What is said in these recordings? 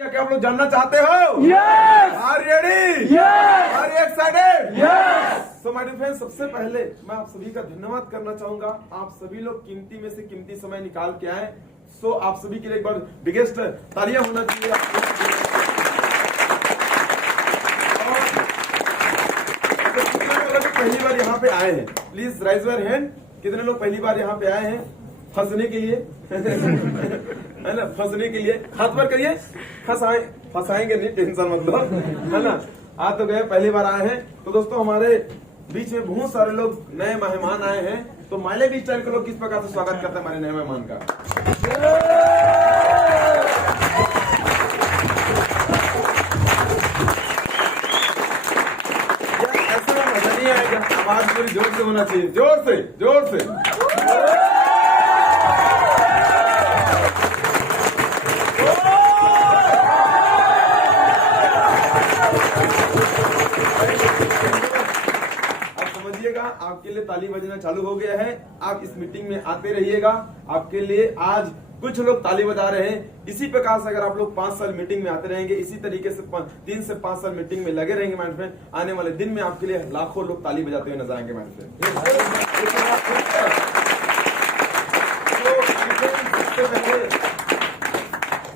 क्या आप लोग जानना चाहते हो? Yes! Are you ready? Yes! Are you excited? Yes! So my dear friends, सबसे पहले मैं आप सभी का धन्यवाद करना चाहूंगा। आप सभी लोग कीमती में से कीमती समय निकाल के आए। सो आप सभी के लिए एक बार बिगेस्ट तालियां होना चाहिए। और कितने लोग पहली बार यहाँ पे आए हैं? Please rise your hand. कितने लोग पहली बार यहाँ पे आए हैं फंसने के लिए? है ना, फंसने के लिए हाथ पर करिए। फंसाएंगे नहीं, टेंशन मत लो, है ना। आ तो गए, पहली बार आए हैं। तो दोस्तों हमारे बीच में बहुत सारे लोग नए मेहमान आए हैं। तो माले बीच स्टाइल के लोग किस प्रकार से स्वागत करते हैं हमारे नए मेहमान का? ऐसे में मजा नहीं आएगा, आवाज पूरी जोर से होना चाहिए, जोर से जोर से। आपके लिए ताली बजना चालू हो गया है। आप इस मीटिंग में आते रहिएगा। आपके लिए आज कुछ लोग ताली बजा रहे हैं। इसी प्रकार से अगर आप लोग 5 साल मीटिंग में आते रहेंगे, इसी तरीके से 3 से 5 साल मीटिंग में लगे रहेंगे माय फ्रेंड, आने वाले दिन में आपके लिए लाखों लोग ताली बजाते हुए नजर आएंगे माय फ्रेंड।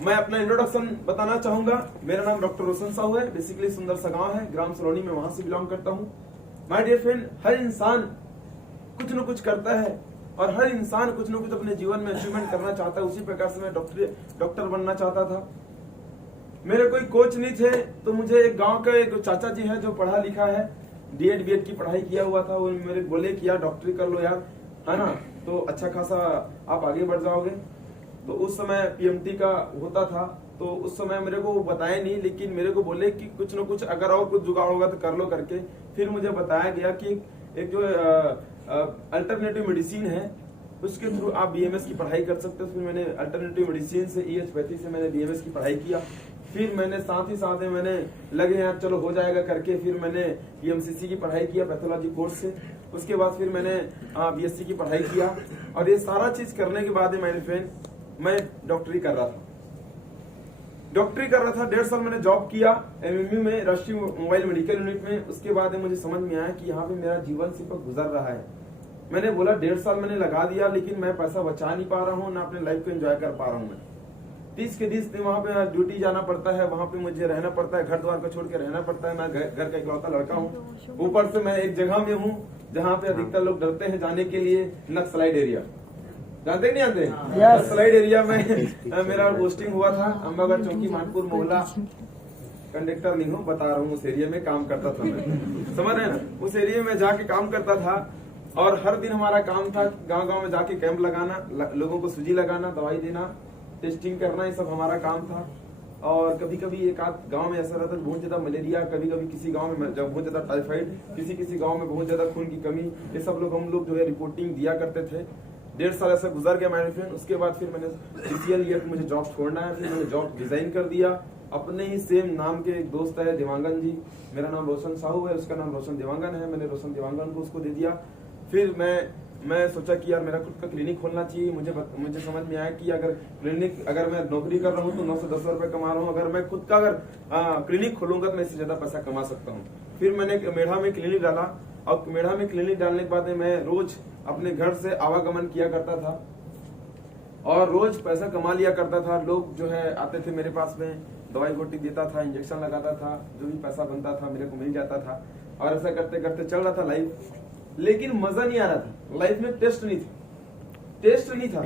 मैं अपना इंट्रोडक्शन बताना चाहूंगा। मेरा नाम डॉक्टर रोशन साहू है। बेसिकली सुंदर सा गांव है, ग्राम सलोनी में, वहां से बिलोंग करता हूँ। माय डियर फ्रेंड, हर इंसान कुछ न कुछ करता है और हर इंसान कुछ न कुछ अपने जीवन में अचीवमेंट करना चाहता है। उसी प्रकार से मैं डॉक्टर बनना चाहता था। मेरे कोई कोच नहीं थे, तो मुझे एक गांव का एक चाचा जी है जो पढ़ा लिखा है, डीएड बीएड की पढ़ाई किया हुआ था। वो मेरे बोले कि यार डॉक्टरी कर लो यार, है ना, तो अच्छा खासा आप आगे बढ़ जाओगे। तो उस समय पीएमटी का होता था, तो उस समय मेरे को बताया नहीं, लेकिन मेरे को बोले कि कुछ न कुछ अगर और कुछ जुगाड़ होगा तो कर लो करके। फिर मुझे बताया गया कि एक जो अल्टरनेटिव मेडिसिन है, उसके थ्रू आप बीएमएस की पढ़ाई कर सकते हो। फिर मैंने अल्टरनेटिव मेडिसिन से ईएचपैथी से मैंने बीएमएस की पढ़ाई किया। फिर मैंने साथ ही साथ में मैंने लगे यार चलो हो जाएगा करके, फिर मैंने पीएमसीसी की पढ़ाई किया पैथोलॉजी कोर्स से। उसके बाद फिर मैंने बीएससी की पढ़ाई किया। और ये सारा चीज करने के बाद मेरे फ्रेंड मैं डॉक्टरी कर रहा था। 1.5 साल मैंने जॉब किया एमएमयू में, राष्ट्रीय मोबाइल मेडिकल यूनिट में। उसके बाद मुझे समझ में आया कि यहाँ पे मेरा जीवन सिर्फ गुजर रहा है। मैंने बोला 1.5 साल मैंने लगा दिया, लेकिन मैं पैसा बचा नहीं पा रहा हूँ, ना अपने लाइफ को एंजॉय कर पा रहा हूँ। मैं 30 के 30 दिन वहाँ पे ड्यूटी जाना पड़ता है, वहाँ पे मुझे रहना पड़ता है, घर द्वार को छोड़ के रहना पड़ता है। मैं घर का इकलौता लड़का हूँ। ऊपर से मैं एक जगह में हूँ जहाँ पे अधिकतर लोग डरते हैं जाने के लिए, नक्सलाइट एरिया। जानते नहीं जानते? नक्सलाइट एरिया में मेरा पोस्टिंग हुआ था। अम्बागढ़ चौकी, मानपुर मोहल्ला। कंडक्टर नहीं हूँ, बता रहा हूँ, उस एरिया में काम करता था मैं। समझ रहे हैं ना? उस एरिया में जाके काम करता था और हर दिन हमारा काम था गांव गांव में जाके कैंप लगाना, लोगों को सुजी लगाना, दवाई देना, टेस्टिंग करना, ये सब हमारा काम था। और कभी कभी एक आध गांव में ऐसा रहता है बहुत ज्यादा मलेरिया, कभी कभी किसी गांव में जब बहुत ज्यादा टाइफाइड, किसी गांव में बहुत ज्यादा खून की कमी, ये सब लोग हम लोग जो है रिपोर्टिंग दिया करते थे। 1.5 साल ऐसा गुजर गया मेरे फ्रेंड। उसके बाद फिर मैंने सीसीएल लिया कि मुझे जॉब छोड़ना है। फिर मैंने जॉब डिजाइन कर दिया। अपने ही सेम नाम के एक दोस्त है देवांगन जी, मेरा नाम रोशन साहू है, उसका नाम रोशन देवांगन है। मैंने रोशन देवांगन को उसको दे दिया। फिर मैं सोचा कि यार मेरा खुद का क्लिनिक खोलना चाहिए। मुझे समझ में आया कि अगर मैं नौकरी कर रहा हूँ तो 9 से 10 रुपए कमा रहा हूँ, अगर मैं खुद का क्लिनिक खोलूंगा तो मैं इससे ज्यादा पैसा कमा सकता हूँ। फिर मैंने मेढ़ा में क्लिनिक डाला और मेढ़ा में क्लिनिक डालने के बाद मैं रोज अपने घर से आवागमन किया करता था और रोज पैसा कमा लिया करता था। लोग जो है आते थे मेरे पास में, दवाई गोटी देता था, इंजेक्शन लगाता था, जो भी पैसा बनता था मेरे को मिल जाता था। और ऐसा करते करते चल रहा था लाइफ, लेकिन मजा नहीं आ रहा था लाइफ में। टेस्ट नहीं था,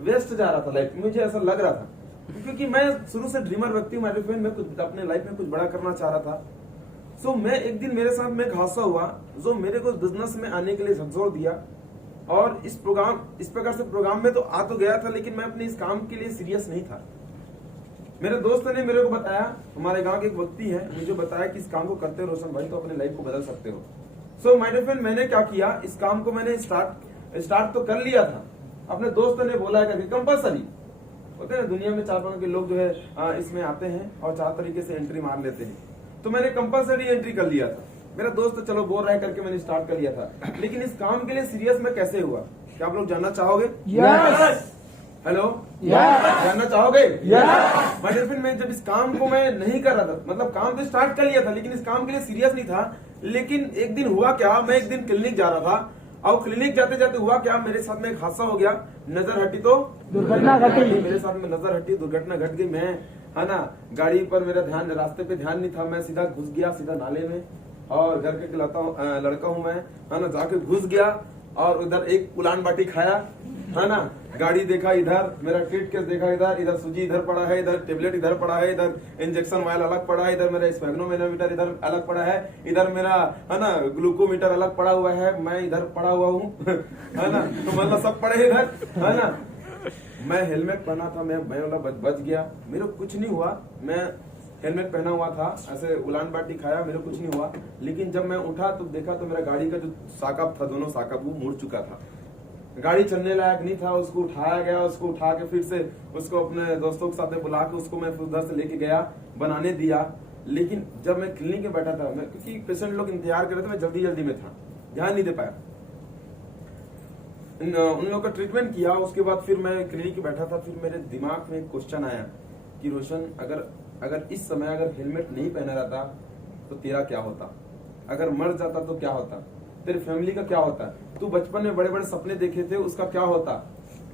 वेस्ट जा रहा था लाइफ। मुझे ऐसा लग रहा था क्योंकि मैं शुरू से ड्रीमर व्यक्ति हूँ। मैं कुछ अपने लाइफ में कुछ बड़ा करना चाह रहा था। सो मैं एक दिन मेरे साथ में एक हादसा हुआ जो मेरे को बिजनेस में आने के लिए झकझोर दिया। और इस प्रकार से प्रोग्राम में तो आ तो गया था, लेकिन मैं अपने इस काम के लिए सीरियस नहीं था। मेरे दोस्त ने मेरे को बताया, हमारे गांव के एक व्यक्ति है, मुझे बताया कि इस काम को करते हो रोशन भाई तो अपने लाइफ को बदल सकते हो। सो माय डियर फ्रेंड, मैंने क्या किया, इस काम को मैंने स्टार्ट तो कर लिया था। अपने दोस्त ने बोला करके कंपल्सरी होते हैं दुनिया में 4-5 के लोग जो है इसमें आते हैं और 4 तरीके से एंट्री मार लेते हैं। तो मैंने कंपल्सरी एंट्री कर लिया था। मेरा दोस्त चलो बोल रहा है करके मैंने स्टार्ट कर लिया था। लेकिन इस काम के लिए सीरियस में कैसे हुआ, क्या आप लोग जानना चाहोगे? Yes! Hello, Yes. जानना चाहोगे? Yes. माय डियर फ्रेंड, मैं जब इस काम को मैं नहीं कर रहा था, मतलब काम तो स्टार्ट कर लिया था लेकिन इस काम के लिए सीरियस नहीं था। लेकिन एक दिन हुआ क्या, मैं एक दिन क्लिनिक जा रहा था और क्लिनिक जाते जाते हुआ क्या, मेरे साथ में एक हादसा हो गया। नजर हटी तो दुर्घटना घटी। मेरे साथ में नजर हटी, दुर्घटना घट गई। मैं, है ना, गाड़ी पर मेरा ध्यान, रास्ते पे ध्यान नहीं था, मैं सीधा घुस गया सीधा नाले में। और घर के लड़का हूँ मैं, है ना, जाके घुस गया और उधर एक उलान बाटी खाया, है ना। गाड़ी देखा इधर, मेरा किट केस देखा इधर, इधर सूजी इधर पड़ा है, इधर टेबलेट इधर पड़ा है, इधर इंजेक्शन वायल अलग पड़ा है, इधर मेरा स्पेग्नोमीटर इधर अलग पड़ा है, इधर मेरा, है ना, ग्लूकोमीटर अलग पड़ा हुआ है, मैं इधर पड़ा हुआ हूँ, है ना। तो मतलब सब पड़े इधर, है ना। मैं हेलमेट पहना था, मैं वाला बच गया, मेरे को कुछ नहीं हुआ। मैं हेलमेट पहना हुआ था, ऐसे उलान बाटी खाया, मेरे को कुछ नहीं हुआ। लेकिन जब मैं उठा तो देखा तो मेरा गाड़ी का जो साकप था, दोनों साकप वो मुड़ चुका था। गाड़ी चलने लायक नहीं था। उसको उठाया गया, उसको उठा के फिर से उसको अपने दोस्तों के साथ बुला के उसको मैं उधर से लेके गया, बनाने दिया। लेकिन जब मैं क्लिनिक में बैठा था, मैं, क्योंकि पेशेंट लोग इंतजार कर रहे थे, मैं जल्दी में था, ध्यान नहीं दे पाया। उन लोगों का ट्रीटमेंट किया, उसके बाद फिर मैं क्लिनिक में बैठा था। फिर मेरे दिमाग में एक क्वेश्चन आया कि रोशन, अगर इस समय अगर हेलमेट नहीं पहना रहता तो तेरा क्या होता? अगर मर जाता तो क्या होता? तेरी फैमिली का क्या होता? तू बचपन में बड़े बड़े सपने देखे थे, उसका क्या होता?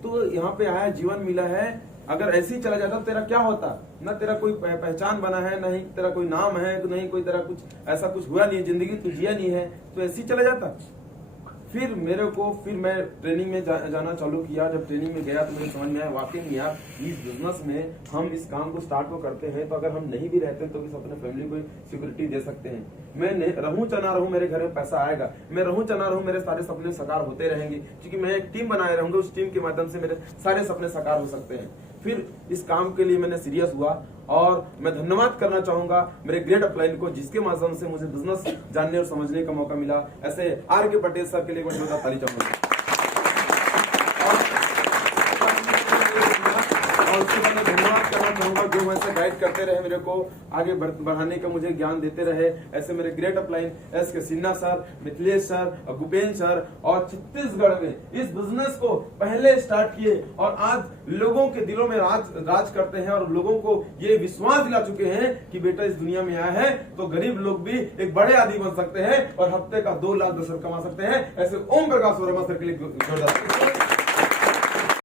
तो यहाँ पे आया, जीवन मिला है, अगर ऐसे ही चला जाता तो तेरा क्या होता? ना तेरा कोई पहचान बना है, नहीं तेरा कोई नाम है, नहीं कोई तेरा कुछ ऐसा कुछ हुआ नहीं है, जिंदगी तू जिया नहीं है, तो ऐसे ही चला जाता। फिर मैं ट्रेनिंग में जाना चालू किया। जब ट्रेनिंग में गया तो मुझे समझ में आया, वाकई में यार इस बिजनेस में हम इस काम को स्टार्ट को करते हैं तो अगर हम नहीं भी रहते तो भी अपने फैमिली को सिक्योरिटी दे सकते हैं। मैं रहूं चना रहूं, मेरे घर में पैसा आएगा, मैं रहूं चना रहूं, मेरे सारे सपने साकार होते रहेंगे, क्योंकि मैं एक टीम बनाए रहूंगा, उस टीम के माध्यम से मेरे सारे सपने साकार हो सकते हैं। फिर इस काम के लिए मैंने सीरियस हुआ और मैं धन्यवाद करना चाहूंगा मेरे ग्रेट अपलाइन को, जिसके माध्यम से मुझे बिजनेस जानने और समझने का मौका मिला। ऐसे आर.के. पटेल सर के लिए मैं जोरदार ताली चाहूंगा। और उसके बाद मैं धन्यवाद करना चाहूंगा जो वैसे गाइड करते रहे, मेरे को आगे बढ़ाने का मुझे ज्ञान देते रहे। ऐसे मेरे great upline SK. Sinha sir, Mithilesh sir और भूपेन सर, और छत्तीसगढ़ में इस बिजनेस को पहले स्टार्ट किए और आज लोगों के दिलों में राज करते हैं और लोगों को ये विश्वास दिला चुके हैं कि बेटा इस दुनिया में आया है तो गरीब लोग भी एक बड़े आदमी बन सकते हैं और हफ्ते का 2 लाख 10 कमा सकते हैं। ऐसे ओम प्रकाश वर्मा सर के लिए जोरदार